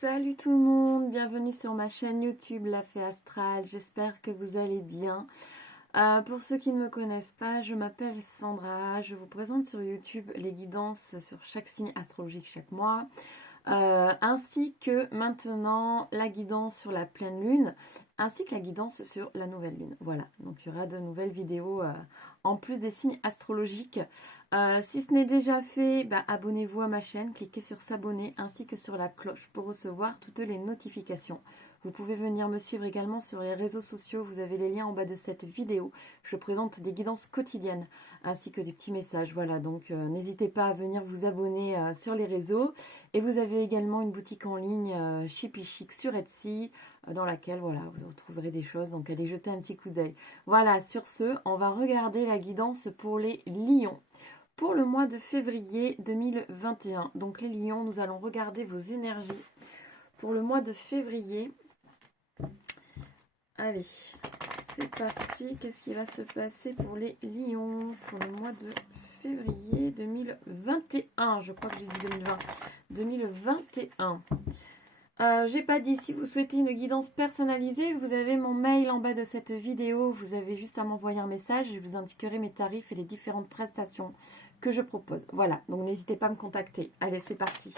Salut tout le monde, bienvenue sur ma chaîne YouTube La Fée Astrale, j'espère que vous allez bien. Pour ceux qui ne me connaissent pas, je m'appelle Sandra, je vous présente sur YouTube les guidances sur chaque signe astrologique chaque mois, ainsi que maintenant la guidance sur la pleine lune, ainsi que la guidance sur la nouvelle lune. Voilà, donc il y aura de nouvelles vidéos en plus des signes astrologiques. Si ce n'est déjà fait, abonnez-vous à ma chaîne, cliquez sur s'abonner ainsi que sur la cloche pour recevoir toutes les notifications. Vous pouvez venir me suivre également sur les réseaux sociaux, vous avez les liens en bas de cette vidéo. Je présente des guidances quotidiennes ainsi que des petits messages. Voilà, donc n'hésitez pas à venir vous abonner sur les réseaux. Et vous avez également une boutique en ligne Chippy Chic sur Etsy dans laquelle voilà, vous retrouverez des choses. Donc allez jeter un petit coup d'œil. Voilà, sur ce, on va regarder la guidance pour les lions. Pour le mois de février 2021, donc les lions, nous allons regarder vos énergies pour le mois de février. Allez, c'est parti. Qu'est-ce qui va se passer pour les lions pour le mois de février 2021? Je crois que j'ai dit 2020. 2021. J'ai pas dit, si vous souhaitez une guidance personnalisée, vous avez mon mail en bas de cette vidéo. Vous avez juste à m'envoyer un message. Je vous indiquerai mes tarifs et les différentes prestations que je propose. Voilà, donc n'hésitez pas à me contacter. Allez, c'est parti.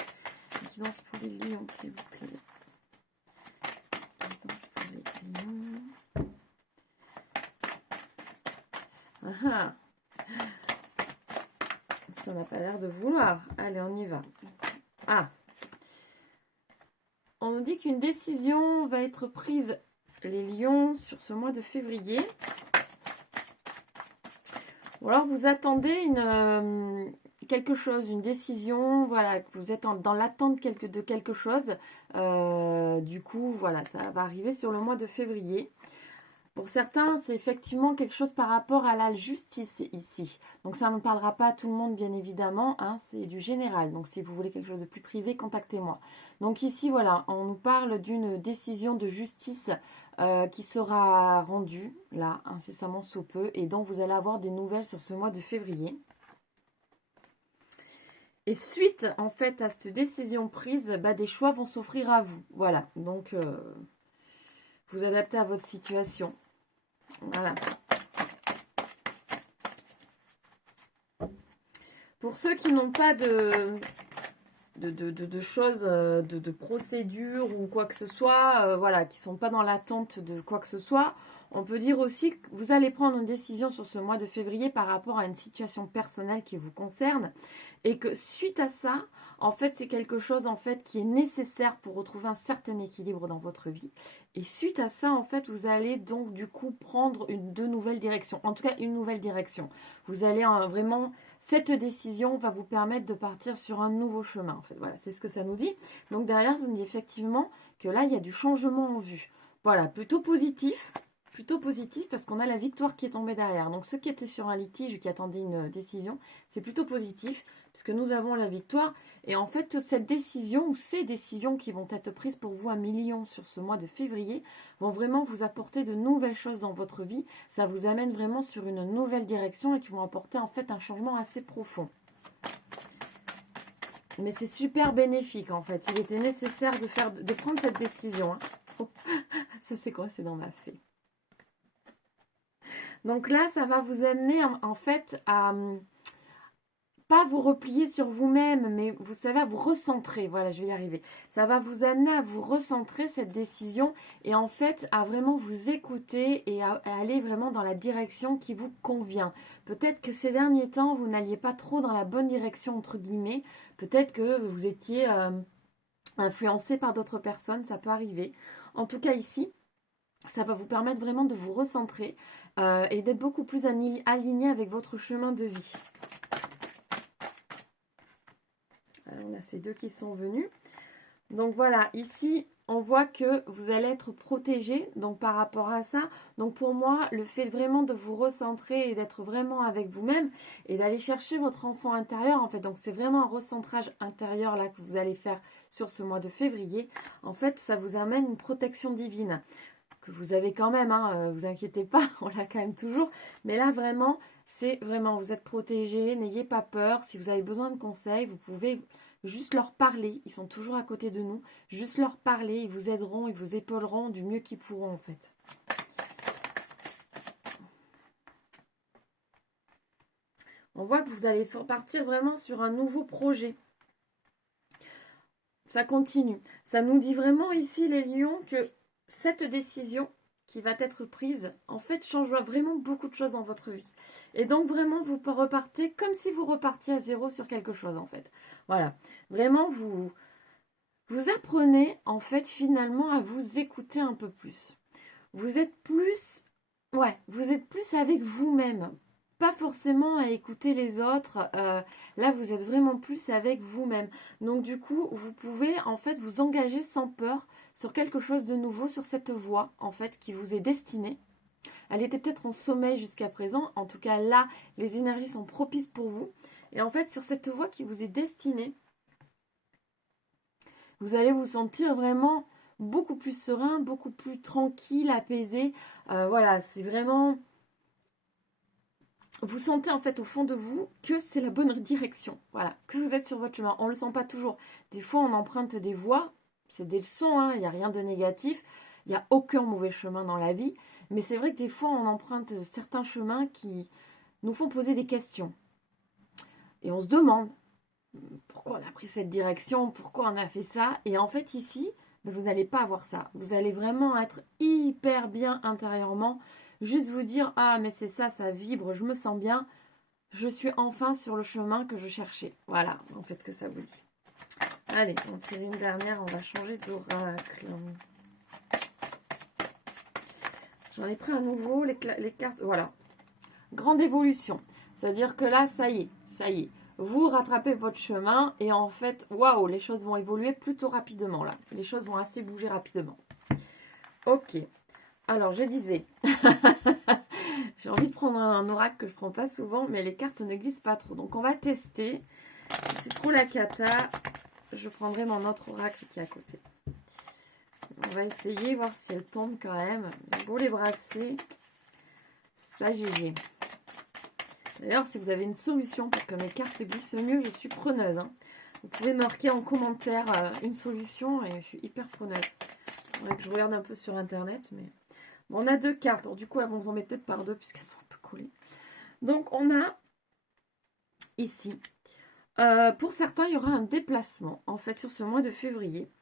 Guidance pour les lions, s'il vous plaît. Guidance pour les lions. Ah, ça n'a pas l'air de vouloir. Allez, on y va. Ah, on nous dit qu'une décision va être prise, les lions, sur ce mois de février. Ou alors vous attendez quelque chose, une décision, voilà, que vous êtes dans l'attente de quelque chose. Du coup, voilà, ça va arriver sur le mois de février. Pour certains, c'est effectivement quelque chose par rapport à la justice ici. Donc ça ne parlera pas à tout le monde, bien évidemment, hein, c'est du général. Donc si vous voulez quelque chose de plus privé, contactez-moi. Donc ici, voilà, on nous parle d'une décision de justice qui sera rendue, là, incessamment sous peu, et dont vous allez avoir des nouvelles sur ce mois de février. Et suite, en fait, à cette décision prise, des choix vont s'offrir à vous. Voilà, donc vous adaptez à votre situation. Voilà. Pour ceux qui n'ont pas de choses, de procédures ou quoi que ce soit, voilà, qui ne sont pas dans l'attente de quoi que ce soit, on peut dire aussi que vous allez prendre une décision sur ce mois de février par rapport à une situation personnelle qui vous concerne et que suite à ça, en fait, c'est quelque chose en fait qui est nécessaire pour retrouver un certain équilibre dans votre vie. Et suite à ça, en fait, vous allez donc du coup prendre de nouvelles directions. En tout cas, une nouvelle direction. Vous allez vraiment... Cette décision va vous permettre de partir sur un nouveau chemin. En fait, voilà, c'est ce que ça nous dit. Donc derrière, ça nous dit effectivement que là, il y a du changement en vue. Voilà, plutôt positif parce qu'on a la victoire qui est tombée derrière. Donc ceux qui étaient sur un litige, qui attendaient une décision, c'est plutôt positif puisque nous avons la victoire. Et en fait, cette décision ou ces décisions qui vont être prises pour vous à millions sur ce mois de février vont vraiment vous apporter de nouvelles choses dans votre vie. Ça vous amène vraiment sur une nouvelle direction et qui vont apporter en fait un changement assez profond. Mais c'est super bénéfique en fait. Il était nécessaire de prendre cette décision. Hein. Oh, ça c'est quoi? C'est dans ma fée. Donc là, ça va vous amener en fait à pas vous replier sur vous-même, mais vous savez, à vous recentrer. Voilà, je vais y arriver. Ça va vous amener à vous recentrer cette décision et en fait à vraiment vous écouter et à aller vraiment dans la direction qui vous convient. Peut-être que ces derniers temps, vous n'alliez pas trop dans la bonne direction, entre guillemets. Peut-être que vous étiez influencé par d'autres personnes, ça peut arriver. En tout cas ici, ça va vous permettre vraiment de vous recentrer et d'être beaucoup plus aligné avec votre chemin de vie. Alors, on a ces deux qui sont venus. Donc voilà, ici, on voit que vous allez être protégé. Donc par rapport à ça, donc pour moi, le fait vraiment de vous recentrer et d'être vraiment avec vous-même et d'aller chercher votre enfant intérieur, en fait. Donc c'est vraiment un recentrage intérieur là que vous allez faire sur ce mois de février. En fait, ça vous amène une protection divine que vous avez quand même, hein, vous inquiétez pas, on l'a quand même toujours. Mais là, vraiment, c'est vraiment, vous êtes protégé, n'ayez pas peur. Si vous avez besoin de conseils, vous pouvez juste leur parler, ils sont toujours à côté de nous, juste leur parler, ils vous aideront, ils vous épauleront du mieux qu'ils pourront en fait. On voit que vous allez partir vraiment sur un nouveau projet. Ça continue. Ça nous dit vraiment ici, les lions, que cette décision qui va être prise, en fait, changera vraiment beaucoup de choses dans votre vie. Et donc, vraiment, vous repartez comme si vous repartiez à zéro sur quelque chose, en fait. Voilà. Vraiment, vous apprenez, en fait, finalement, à vous écouter un peu plus. Vous êtes plus... Ouais, vous êtes plus avec vous-même. Pas forcément à écouter les autres. Là, vous êtes vraiment plus avec vous-même. Donc, du coup, vous pouvez, en fait, vous engager sans peur sur quelque chose de nouveau, sur cette voie, en fait, qui vous est destinée. Elle était peut-être en sommeil jusqu'à présent. En tout cas, là, les énergies sont propices pour vous. Et en fait, sur cette voie qui vous est destinée, vous allez vous sentir vraiment beaucoup plus serein, beaucoup plus tranquille, apaisé. Voilà, c'est vraiment... Vous sentez en fait au fond de vous que c'est la bonne direction. Voilà, que vous êtes sur votre chemin. On ne le sent pas toujours. Des fois, on emprunte des voies. C'est des leçons, hein, il n'y a rien de négatif. Il n'y a aucun mauvais chemin dans la vie. Mais c'est vrai que des fois, on emprunte certains chemins qui nous font poser des questions. Et on se demande pourquoi on a pris cette direction, pourquoi on a fait ça. Et en fait, ici, vous n'allez pas avoir ça. Vous allez vraiment être hyper bien intérieurement. Juste vous dire, ah mais c'est ça, ça vibre, je me sens bien. Je suis enfin sur le chemin que je cherchais. Voilà, en fait, ce que ça vous dit. Allez, on tire une dernière, on va changer d'oracle. J'en ai pris un nouveau, les cartes, voilà. Grande évolution. C'est-à-dire que là, ça y est. Vous rattrapez votre chemin et en fait, waouh, les choses vont évoluer plutôt rapidement là. Les choses vont assez bouger rapidement. Ok. Alors, je disais, j'ai envie de prendre un oracle que je ne prends pas souvent, mais les cartes ne glissent pas trop. Donc, on va tester. Si c'est trop la cata, je prendrai mon autre oracle qui est à côté. On va essayer, voir si elle tombe quand même. Beau les brasser, c'est pas GG. D'ailleurs, si vous avez une solution pour que mes cartes glissent mieux, je suis preneuse. Hein. Vous pouvez marquer en commentaire une solution et je suis hyper preneuse. Ouais, que je regarde un peu sur internet, mais... Bon, on a deux cartes. Alors, du coup, elles vont tomber peut-être par deux puisqu'elles sont un peu collées. Donc, on a ici... pour certains, il y aura un déplacement, en fait, sur ce mois de février.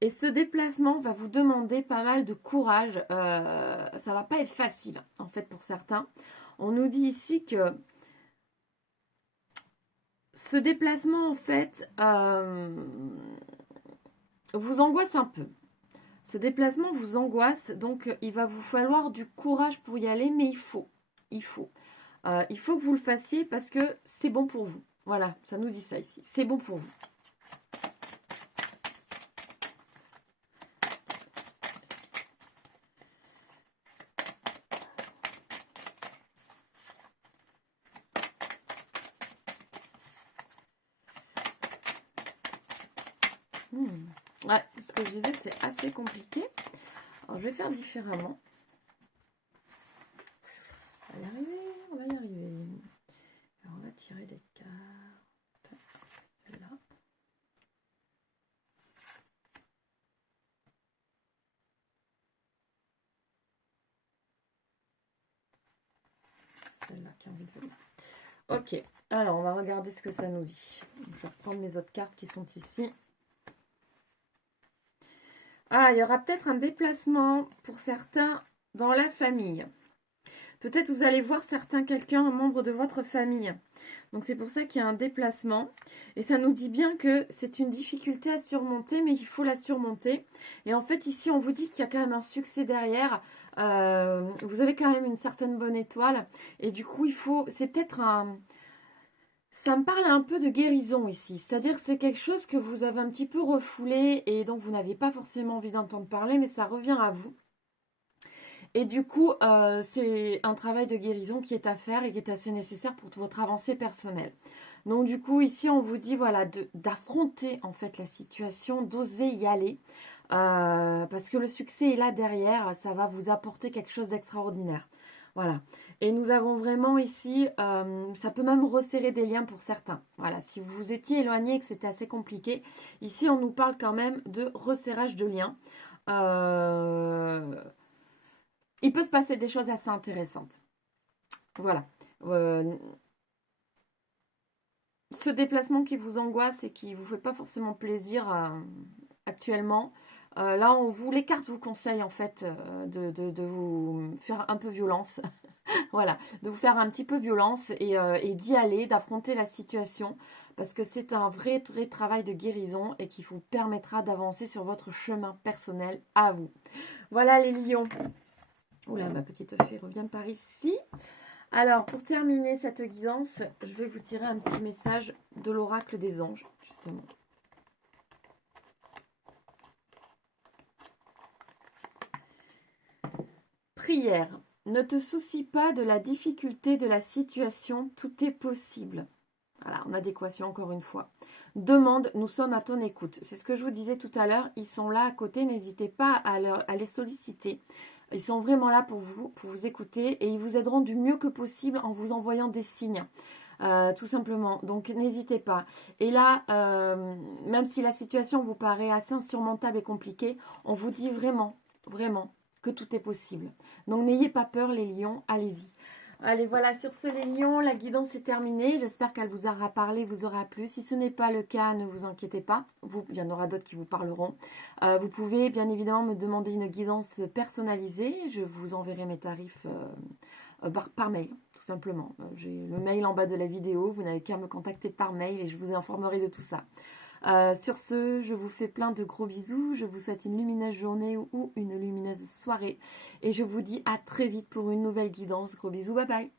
Et ce déplacement va vous demander pas mal de courage. Ça va pas être facile, en fait, pour certains. On nous dit ici que ce déplacement, en fait, vous angoisse un peu. Ce déplacement vous angoisse, donc il va vous falloir du courage pour y aller, mais il faut que vous le fassiez parce que c'est bon pour vous. Voilà, ça nous dit ça ici. C'est bon pour vous. Ouais, ce que je disais, c'est assez compliqué. Alors, je vais faire différemment. On va y arriver. Alors, on va tirer des cartes. Celle-là. Celle-là qui a envie de venir. Ok, alors on va regarder ce que ça nous dit. Je vais reprendre mes autres cartes qui sont ici. Ah, il y aura peut-être un déplacement pour certains dans la famille. Peut-être vous allez voir quelqu'un, un membre de votre famille. Donc c'est pour ça qu'il y a un déplacement. Et ça nous dit bien que c'est une difficulté à surmonter, mais il faut la surmonter. Et en fait ici on vous dit qu'il y a quand même un succès derrière. Vous avez quand même une certaine bonne étoile. Et du coup c'est peut-être un... Ça me parle un peu de guérison ici, c'est-à-dire que c'est quelque chose que vous avez un petit peu refoulé et dont vous n'aviez pas forcément envie d'entendre parler, mais ça revient à vous. Et du coup, c'est un travail de guérison qui est à faire et qui est assez nécessaire pour votre avancée personnelle. Donc du coup, ici, on vous dit voilà d'affronter en fait la situation, d'oser y aller, parce que le succès est là derrière, ça va vous apporter quelque chose d'extraordinaire. Voilà. Et nous avons vraiment ici, ça peut même resserrer des liens pour certains. Voilà, si vous vous étiez éloigné et que c'était assez compliqué, ici on nous parle quand même de resserrage de liens. Il peut se passer des choses assez intéressantes. Voilà. Ce déplacement qui vous angoisse et qui ne vous fait pas forcément plaisir actuellement, là, les cartes vous conseillent en fait de vous faire un peu violence. Voilà, de vous faire un petit peu violence et d'y aller, d'affronter la situation parce que c'est un vrai travail de guérison et qui vous permettra d'avancer sur votre chemin personnel à vous. Voilà les lions. Oula, ma petite fée revient par ici. Alors, pour terminer cette guidance, je vais vous tirer un petit message de l'oracle des anges, justement. Prière. Ne te soucie pas de la difficulté de la situation, tout est possible. Voilà, en adéquation encore une fois. Demande, nous sommes à ton écoute. C'est ce que je vous disais tout à l'heure, ils sont là à côté, n'hésitez pas à les solliciter. Ils sont vraiment là pour vous écouter et ils vous aideront du mieux que possible en vous envoyant des signes. Tout simplement, donc n'hésitez pas. Et là, même si la situation vous paraît assez insurmontable et compliquée, on vous dit vraiment, vraiment que tout est possible. Donc n'ayez pas peur les lions, allez-y. Allez, voilà, sur ce les lions, la guidance est terminée. J'espère qu'elle vous aura parlé, vous aura plu. Si ce n'est pas le cas, ne vous inquiétez pas. Il y en aura d'autres qui vous parleront. Vous pouvez bien évidemment me demander une guidance personnalisée. Je vous enverrai mes tarifs par mail, tout simplement. J'ai le mail en bas de la vidéo. Vous n'avez qu'à me contacter par mail et je vous informerai de tout ça. Sur ce, je vous fais plein de gros bisous. Je vous souhaite une lumineuse journée ou une lumineuse soirée. Et je vous dis à très vite pour une nouvelle guidance. Gros bisous, bye bye.